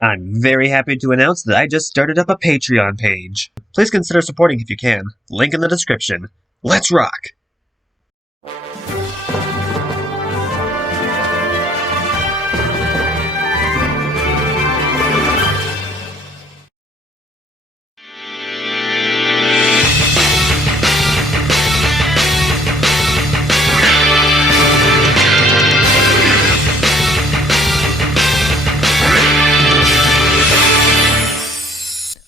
I'm very happy to announce that I just started up a Patreon page. Please consider supporting if you can. Link in the description. Let's rock!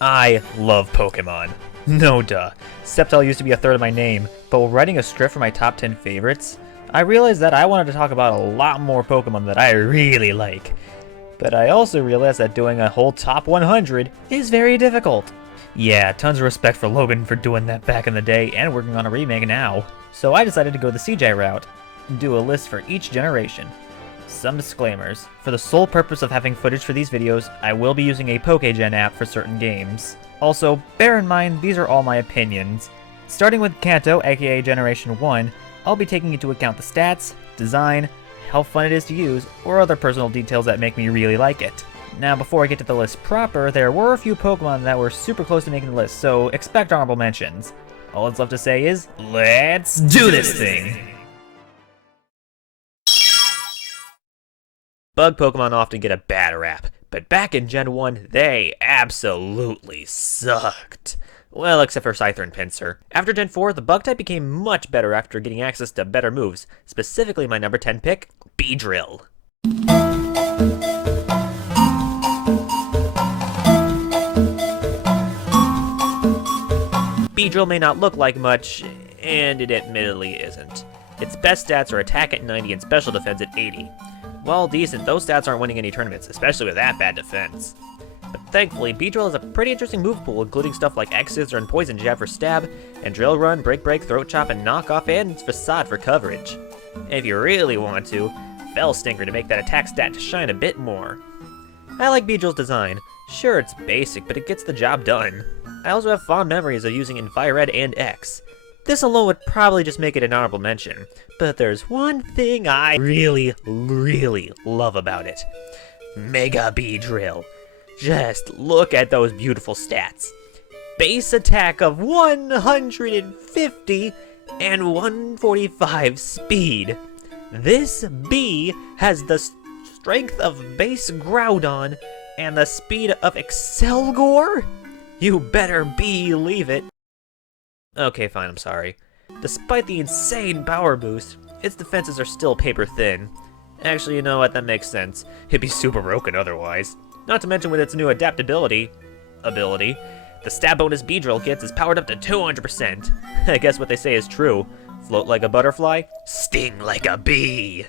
I love Pokemon. No duh. Sceptile used to be a third of my name, but while writing a script for my top 10 favorites, I realized that I wanted to talk about a lot more Pokemon that I really like. But I also realized that doing a whole top 100 is very difficult. Yeah, tons of respect for Logan for doing that back in the day and working on a remake now. So I decided to go the CJ route and do a list for each generation. Some disclaimers. For the sole purpose of having footage for these videos, I will be using a Pokegen app for certain games. Also, bear in mind, these are all my opinions. Starting with Kanto, aka Generation 1, I'll be taking into account the stats, design, how fun it is to use, or other personal details that make me really like it. Now, before I get to the list proper, there were a few Pokemon that were super close to making the list, so expect honorable mentions. All that's left to say is, let's do this thing! Bug Pokemon often get a bad rap, but back in Gen 1, they absolutely sucked. Well, except for Scyther and Pinsir. After Gen 4, the bug type became much better after getting access to better moves, specifically my number 10 pick, Beedrill. Beedrill may not look like much, and it admittedly isn't. Its best stats are attack at 90 and special defense at 80. While decent, those stats aren't winning any tournaments, especially with that bad defense. But thankfully, Beedrill has a pretty interesting move pool, including stuff like X-Scissor and Poison Jab for stab, and Drill Run, Break Break, Throat Chop, and Knock Off, and Facade for coverage. And if you really want to, Fell Stinker to make that attack stat to shine a bit more. I like Beedrill's design. Sure, it's basic, but it gets the job done. I also have fond memories of using it in Fire Red and X. This alone would probably just make it an honorable mention, but there's one thing I really love about it. Mega Beedrill. Just look at those beautiful stats. Base attack of 150 and 145 speed. This bee has the strength of base Groudon and the speed of Excelgor? You better believe it. Okay, fine, I'm sorry. Despite the insane power boost, its defenses are still paper thin. Actually, you know what, that makes sense. It'd be super broken otherwise. Not to mention with its new adaptability ability, the stab bonus Beedrill gets is powered up to 200%. I guess what they say is true. Float like a butterfly, sting like a bee.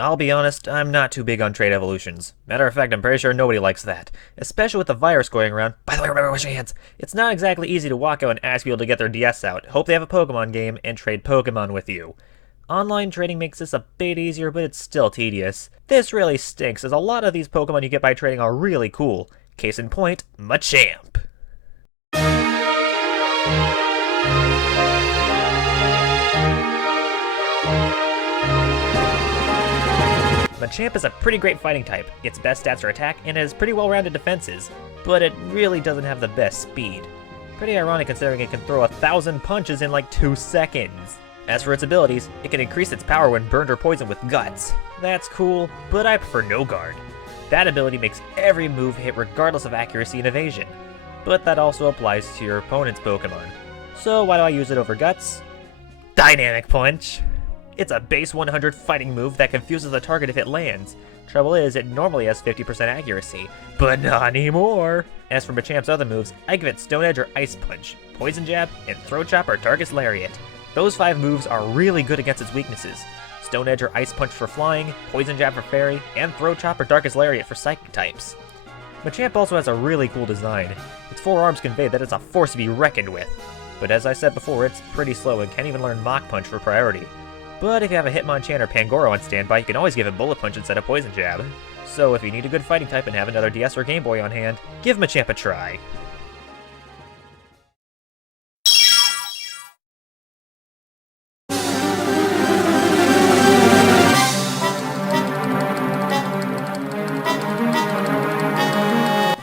I'll be honest, I'm not too big on trait evolutions. Matter of fact, I'm pretty sure nobody likes that. Especially with the virus going around. By the way, remember, wash your hands. It's not exactly easy to walk out and ask people to get their DS out, hope they have a Pokemon game, and trade Pokemon with you. Online trading makes this a bit easier, but it's still tedious. This really stinks, as a lot of these Pokemon you get by trading are really cool. Case in point, Machamp. Machamp is a pretty great fighting type. Its best stats are attack, and it has pretty well-rounded defenses, but it really doesn't have the best speed. Pretty ironic considering it can throw 1,000 punches in like 2 seconds. As for its abilities, it can increase its power when burned or poisoned with Guts. That's cool, but I prefer No Guard. That ability makes every move hit regardless of accuracy and evasion, but that also applies to your opponent's Pokemon. So why do I use it over Guts? Dynamic Punch! It's a base 100 fighting move that confuses the target if it lands. Trouble is, it normally has 50% accuracy, but not anymore! As for Machamp's other moves, I give it Stone Edge or Ice Punch, Poison Jab, and Throat Chop or Darkest Lariat. Those 5 moves are really good against its weaknesses. Stone Edge or Ice Punch for flying, Poison Jab for fairy, and Throat Chop or Darkest Lariat for psychic types. Machamp also has a really cool design. Its 4 arms convey that it's a force to be reckoned with. But as I said before, it's pretty slow and can't even learn Mach Punch for priority. But if you have a Hitmonchan or Pangoro on standby, you can always give it Bullet Punch instead of Poison Jab. So if you need a good fighting type and have another DS or Game Boy on hand, give Machamp a try.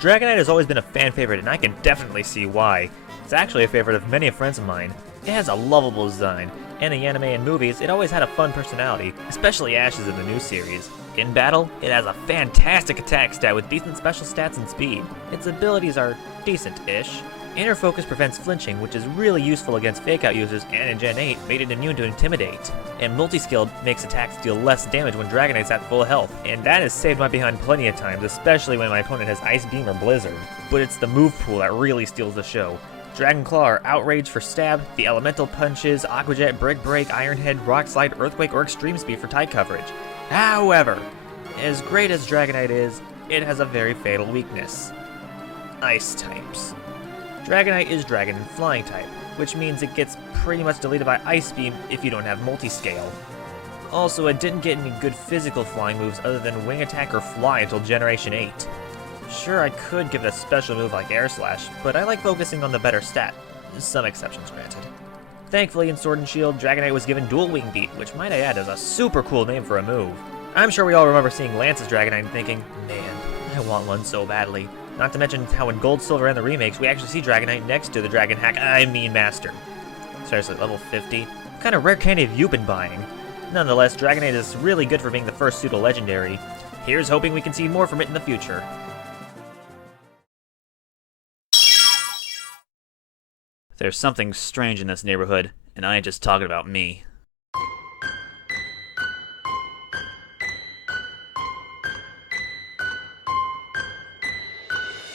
Dragonite has always been a fan favorite, and I can definitely see why. It's actually a favorite of many friends of mine. It has a lovable design. In the anime and movies, it always had a fun personality, especially Ash's in the new series. In battle, it has a fantastic attack stat with decent special stats and speed. Its abilities are decent-ish. Inner Focus prevents flinching, which is really useful against Fake-Out users, and in Gen 8, made it immune to Intimidate. And Multi-Skilled makes attacks deal less damage when Dragonite's at full health, and that has saved my behind plenty of times, especially when my opponent has Ice Beam or Blizzard. But it's the move pool that really steals the show. Dragon Claw or Outrage for stab, the Elemental Punches, Aqua Jet, Brick Break, Iron Head, Rock Slide, Earthquake, or Extreme Speed for type coverage. However, as great as Dragonite is, it has a very fatal weakness. Ice types. Dragonite is Dragon and Flying type, which means it gets pretty much deleted by Ice Beam if you don't have Multiscale. Also, it didn't get any good physical flying moves other than Wing Attack or Fly until Generation 8. Sure, I could give it a special move like Air Slash, but I like focusing on the better stat. Some exceptions granted. Thankfully, in Sword and Shield, Dragonite was given Dual Wing Beat, which might I add is a super cool name for a move. I'm sure we all remember seeing Lance's Dragonite and thinking, man, I want one so badly. Not to mention how in Gold, Silver, and the remakes, we actually see Dragonite next to the Dragon Hack, Master. Seriously, level 50? What kind of rare candy have you been buying? Nonetheless, Dragonite is really good for being the first pseudo-legendary. Here's hoping we can see more from it in the future. There's something strange in this neighborhood, and I ain't just talking about me.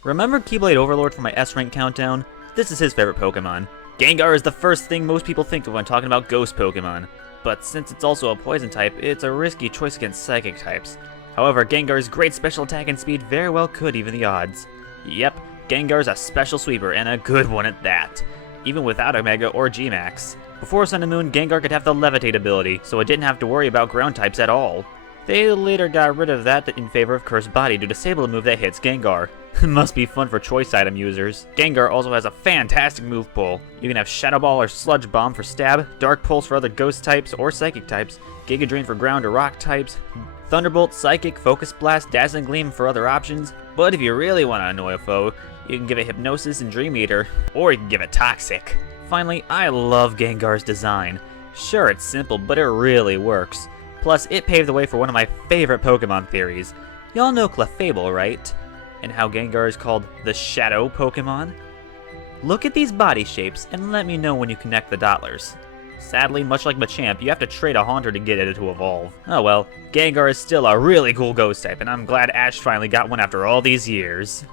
Remember Keyblade Overlord from my S-Rank countdown? This is his favorite Pokemon. Gengar is the first thing most people think of when talking about ghost Pokemon, but since it's also a poison type, it's a risky choice against psychic types. However, Gengar's great special attack and speed very well could even the odds. Yep, Gengar's a special sweeper, and a good one at that, even without a Mega or G-Max. Before Sun and Moon, Gengar could have the Levitate ability, so it didn't have to worry about ground types at all. They later got rid of that in favor of Cursed Body to disable a move that hits Gengar. Must be fun for choice item users. Gengar also has a fantastic move pool. You can have Shadow Ball or Sludge Bomb for stab, Dark Pulse for other ghost types or psychic types, Giga Drain for ground or rock types, Thunderbolt, Psychic, Focus Blast, Dazzling Gleam for other options. But if you really want to annoy a foe, you can give it Hypnosis and Dream Eater, or you can give it Toxic. Finally, I love Gengar's design. Sure, it's simple, but it really works. Plus, it paved the way for one of my favorite Pokemon theories. Y'all know Clefable, right? And how Gengar is called the Shadow Pokemon? Look at these body shapes and let me know when you connect the dottlers. Sadly, much like Machamp, you have to trade a Haunter to get it to evolve. Oh well, Gengar is still a really cool ghost type, and I'm glad Ash finally got one after all these years.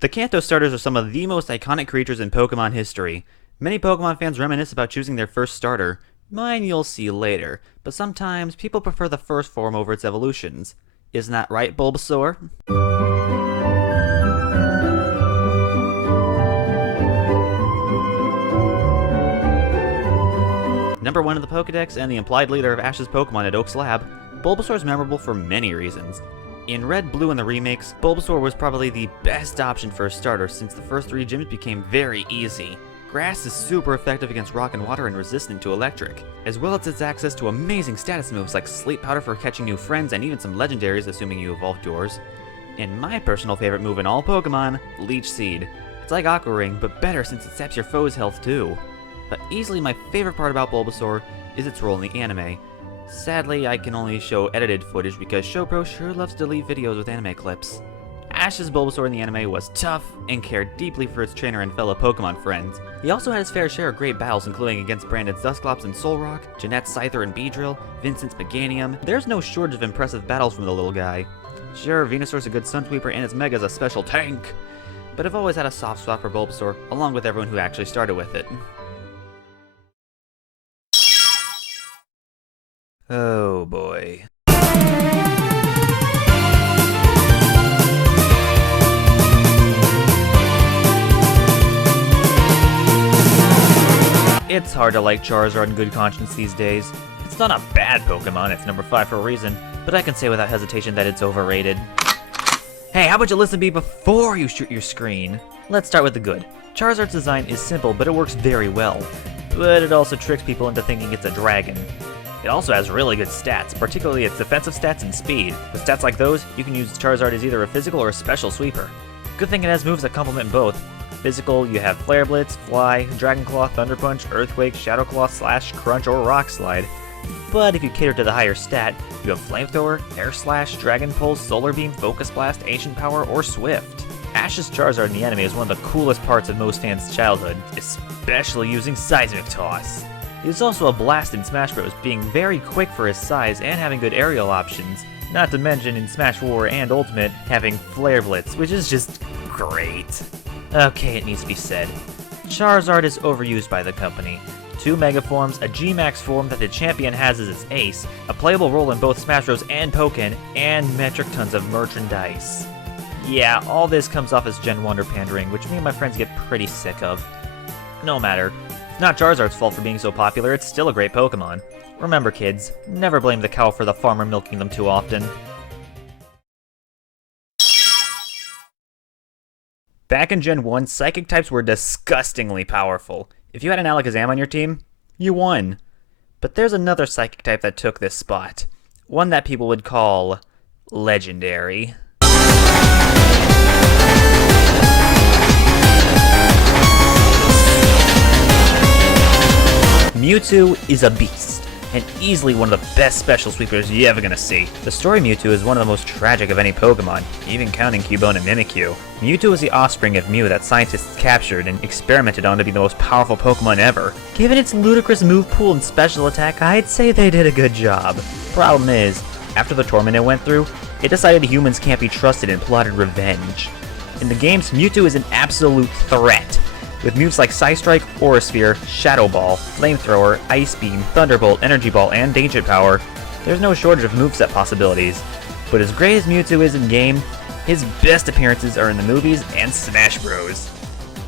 The Kanto starters are some of the most iconic creatures in Pokemon history. Many Pokemon fans reminisce about choosing their first starter. Mine you'll see later, but sometimes people prefer the first form over its evolutions. Isn't that right, Bulbasaur? Number 1 of the Pokedex and the implied leader of Ash's Pokemon at Oak's Lab, Bulbasaur is memorable for many reasons. In Red, Blue, and the remakes, Bulbasaur was probably the best option for a starter since the first 3 gyms became very easy. Grass is super effective against rock and water and resistant to electric, as well as its access to amazing status moves like Sleep Powder for catching new friends and even some legendaries assuming you evolved yours. And my personal favorite move in all Pokemon, Leech Seed. It's like Aqua Ring, but better since it saps your foe's health too. But easily my favorite part about Bulbasaur is its role in the anime. Sadly, I can only show edited footage because ShowPro sure loves to delete videos with anime clips. Ash's Bulbasaur in the anime was tough and cared deeply for its trainer and fellow Pokemon friends. He also had his fair share of great battles, including against Brandon's Dusclops and Solrock, Jeanette's Scyther and Beedrill, Vincent's Meganium. There's no shortage of impressive battles from the little guy. Sure, Venusaur's a good Sunsweeper and its Mega's a special tank, but I've always had a soft spot for Bulbasaur, along with everyone who actually started with it. Oh boy. It's hard to like Charizard in good conscience these days. It's not a bad Pokemon, it's number 5 for a reason, but I can say without hesitation that it's overrated. Hey, how about you listen to me before you shoot your screen? Let's start with the good. Charizard's design is simple, but it works very well. But it also tricks people into thinking it's a dragon. It also has really good stats, particularly its defensive stats and speed. With stats like those, you can use Charizard as either a physical or a special sweeper. Good thing it has moves that complement both. Physical, you have Flare Blitz, Fly, Dragon Claw, Thunder Punch, Earthquake, Shadow Claw, Slash, Crunch, or Rock Slide. But if you cater to the higher stat, you have Flamethrower, Air Slash, Dragon Pulse, Solar Beam, Focus Blast, Ancient Power, or Swift. Ash's Charizard in the anime is one of the coolest parts of most fans' childhood, especially using Seismic Toss. He is also a blast in Smash Bros, being very quick for his size and having good aerial options, not to mention in Smash 4 and Ultimate having Flare Blitz, which is just great. Okay, it needs to be said. Charizard is overused by the company. 2 Mega Forms, a G-Max form that the champion has as its ace, a playable role in both Smash Bros and Pokken, and metric tons of merchandise. Yeah, all this comes off as Gen Wonder pandering, which me and my friends get pretty sick of. No matter. It's not Charizard's fault for being so popular, it's still a great Pokemon. Remember kids, never blame the cow for the farmer milking them too often. Back in Gen 1, Psychic types were disgustingly powerful. If you had an Alakazam on your team, you won. But there's another Psychic type that took this spot. One that people would call legendary. Mewtwo is a beast, and easily one of the best special sweepers you're ever gonna see. The story of Mewtwo is one of the most tragic of any Pokemon, even counting Cubone and Mimikyu. Mewtwo is the offspring of Mew that scientists captured and experimented on to be the most powerful Pokemon ever. Given its ludicrous move pool and special attack, I'd say they did a good job. Problem is, after the torment it went through, it decided humans can't be trusted and plotted revenge. In the games, Mewtwo is an absolute threat. With moves like Psystrike, Aura Sphere, Shadow Ball, Flamethrower, Ice Beam, Thunderbolt, Energy Ball, and Ancient Power, there's no shortage of moveset possibilities. But as great as Mewtwo is in game, his best appearances are in the movies and Smash Bros.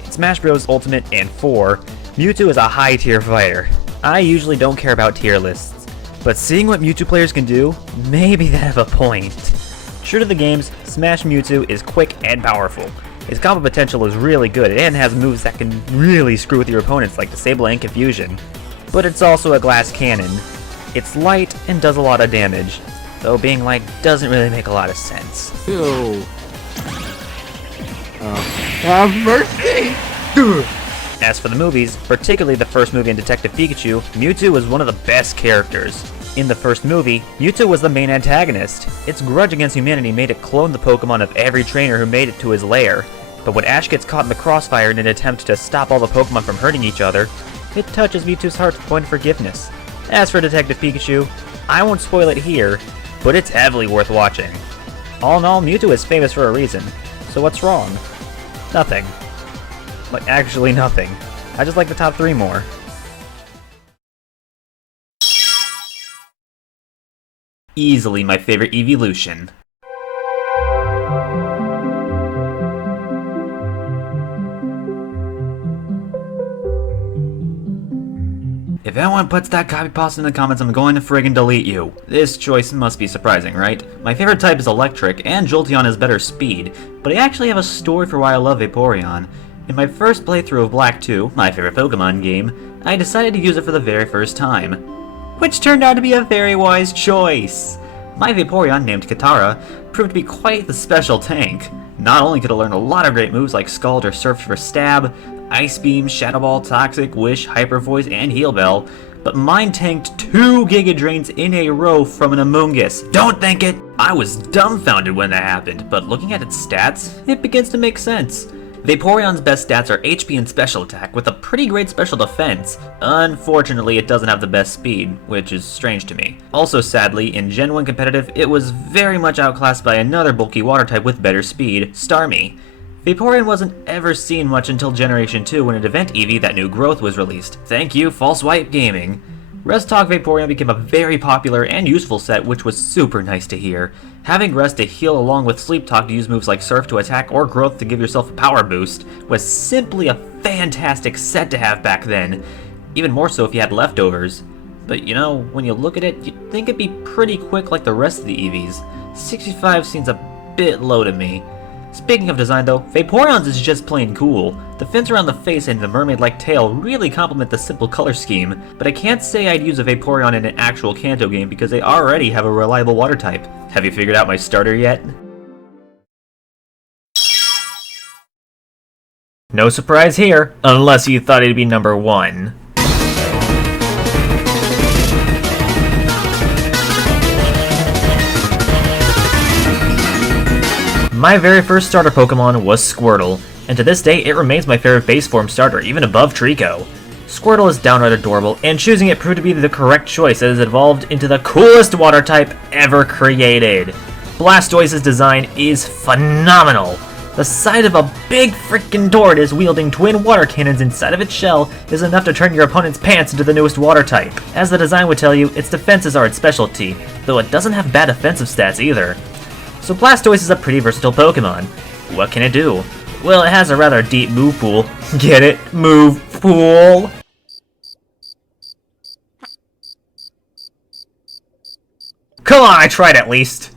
In Smash Bros. Ultimate and 4, Mewtwo is a high-tier fighter. I usually don't care about tier lists, but seeing what Mewtwo players can do, maybe they have a point. True to the games, Smash Mewtwo is quick and powerful. His combo potential is really good and has moves that can really screw with your opponents like Disable and Confusion. But it's also a glass cannon. It's light and does a lot of damage, though being light doesn't really make a lot of sense. Ew. Have mercy! As for the movies, particularly the first movie in Detective Pikachu, Mewtwo was one of the best characters. In the first movie, Mewtwo was the main antagonist. Its grudge against humanity made it clone the Pokemon of every trainer who made it to his lair. But when Ash gets caught in the crossfire in an attempt to stop all the Pokemon from hurting each other, it touches Mewtwo's heart to the point of forgiveness. As for Detective Pikachu, I won't spoil it here, but it's heavily worth watching. All in all, Mewtwo is famous for a reason. So what's wrong? Nothing. Like, actually nothing. I just like the top 3 more. Easily my favorite evolution. If anyone puts that copy pasta in the comments, I'm going to friggin' delete you. This choice must be surprising, right? My favorite type is electric, and Jolteon has better speed, but I actually have a story for why I love Vaporeon. In my first playthrough of Black 2, my favorite Pokemon game, I decided to use it for the very first time, which turned out to be a very wise choice. My Vaporeon, named Katara, proved to be quite the special tank. Not only could it learn a lot of great moves like Scald or Surf for Stab, Ice Beam, Shadow Ball, Toxic, Wish, Hyper Voice, and Heal Bell, but mine tanked 2 Giga Drains in a row from an Amoonguss. Don't think it! I was dumbfounded when that happened, but looking at its stats, it begins to make sense. Vaporeon's best stats are HP and Special Attack, with a pretty great Special Defense. Unfortunately, it doesn't have the best speed, which is strange to me. Also sadly, in Gen 1 competitive, it was very much outclassed by another bulky water type with better speed, Starmie. Vaporeon wasn't ever seen much until Generation 2 when an event Eevee that knew growth was released. Thank you, False Wipe Gaming. Rest Talk Vaporeon became a very popular and useful set, which was super nice to hear. Having Rest to heal along with Sleep Talk to use moves like Surf to attack or Growth to give yourself a power boost was simply a fantastic set to have back then, even more so if you had leftovers. But you know, when you look at it, you'd think it'd be pretty quick like the rest of the Eevees. 65 seems a bit low to me. Speaking of design though, Vaporeon's is just plain cool. The fins around the face and the mermaid-like tail really complement the simple color scheme, but I can't say I'd use a Vaporeon in an actual Kanto game because they already have a reliable water type. Have you figured out my starter yet? No surprise here, unless you thought it'd be number 1. My very first starter Pokemon was Squirtle, and to this day it remains my favorite base form starter, even above Trico. Squirtle is downright adorable, and choosing it proved to be the correct choice as it evolved into the coolest water type ever created. Blastoise's design is phenomenal. The sight of a big frickin' tortoise wielding twin water cannons inside of its shell is enough to turn your opponent's pants into the newest water type. As the design would tell you, its defenses are its specialty, though it doesn't have bad offensive stats either. So Blastoise is a pretty versatile Pokemon. What can it do? Well, it has a rather deep move pool. Get it? Move pool? Come on, I tried at least!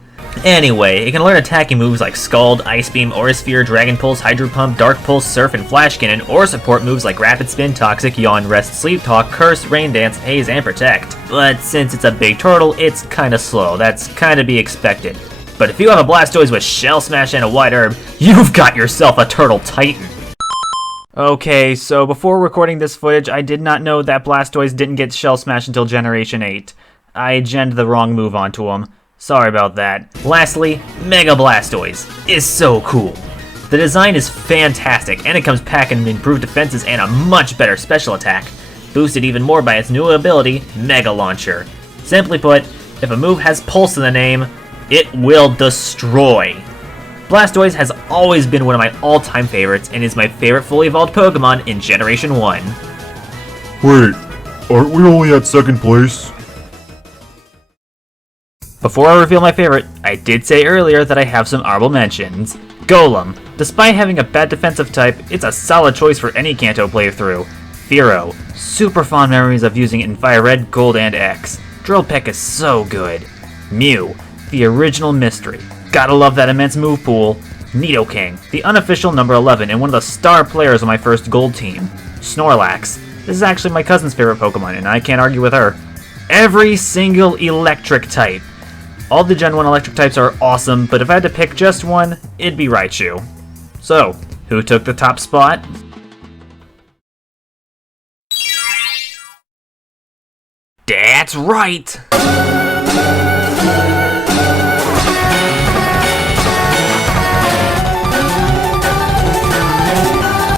Anyway, it can learn attacking moves like Scald, Ice Beam, Aura Sphere, Dragon Pulse, Hydro Pump, Dark Pulse, Surf, and Flash Cannon, or support moves like Rapid Spin, Toxic, Yawn, Rest, Sleep Talk, Curse, Rain Dance, Haze, and Protect. But since it's a big turtle, it's kinda slow. That's kinda be expected. But if you have a Blastoise with Shell Smash and a White Herb, you've got yourself a Turtle Titan! Okay, so before recording this footage, I did not know that Blastoise didn't get Shell Smash until Generation 8. I genned the wrong move onto him. Sorry about that. Lastly, Mega Blastoise is so cool. The design is fantastic, and it comes packing with improved defenses and a much better special attack, boosted even more by its new ability, Mega Launcher. Simply put, if a move has Pulse in the name, it will destroy. Blastoise has always been one of my all-time favorites, and is my favorite fully evolved Pokemon in Generation 1. Wait, aren't we only at second place? Before I reveal my favorite, I did say earlier that I have some honorable mentions. Golem. Despite having a bad defensive type, it's a solid choice for any Kanto playthrough. Fearow. Super fond memories of using it in Fire Red, Gold, and X. Drill Peck is so good. Mew. The original mystery. Gotta love that immense move pool. Nidoking. The unofficial number 11 and one of the star players on my first Gold team. Snorlax. This is actually my cousin's favorite Pokemon, and I can't argue with her. Every single electric type. All the Gen 1 electric types are awesome, but if I had to pick just one, it'd be Raichu. So, who took the top spot? That's right!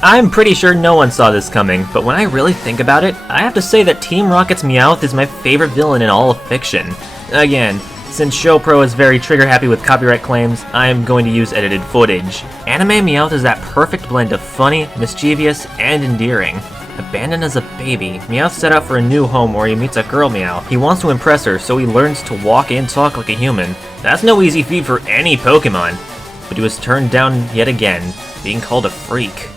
I'm pretty sure no one saw this coming, but when I really think about it, I have to say that Team Rocket's Meowth is my favorite villain in all of fiction. Again, since ShowPro is very trigger-happy with copyright claims, I am going to use edited footage. Anime Meowth is that perfect blend of funny, mischievous, and endearing. Abandoned as a baby, Meowth set out for a new home where he meets a girl Meowth. He wants to impress her, so he learns to walk and talk like a human. That's no easy feat for any Pokemon. But he was turned down yet again, being called a freak.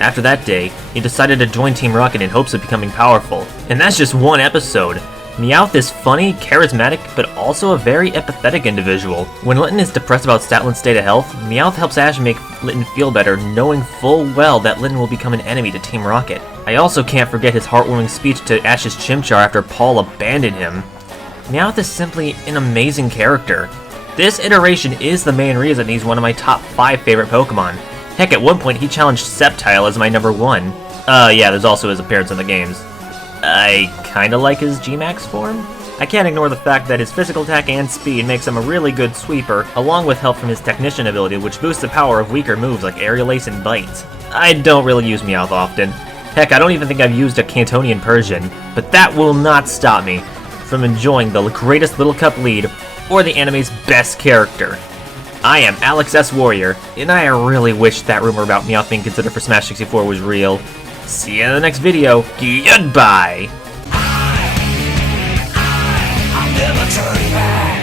After that day, he decided to join Team Rocket in hopes of becoming powerful. And that's just one episode. Meowth is funny, charismatic, but also a very empathetic individual. When Litten is depressed about Statlin's state of health, Meowth helps Ash make Litten feel better, knowing full well that Litten will become an enemy to Team Rocket. I also can't forget his heartwarming speech to Ash's Chimchar after Paul abandoned him. Meowth is simply an amazing character. This iteration is the main reason he's one of my top 5 favorite Pokemon. Heck, at one point he challenged Sceptile as my number 1. Yeah, there's also his appearance in the games. I kinda like his G-Max form. I can't ignore the fact that his physical attack and speed makes him a really good sweeper, along with help from his Technician ability, which boosts the power of weaker moves like Aerial Ace and Bite. I don't really use Meowth often. Heck, I don't even think I've used a Cantonian Persian, but that will not stop me from enjoying the greatest Little Cup lead, or the anime's best character. I am Alex S. Warrior, and I really wish that rumor about Meowth being considered for Smash 64 was real. See you in the next video. Goodbye! I'll never turn back.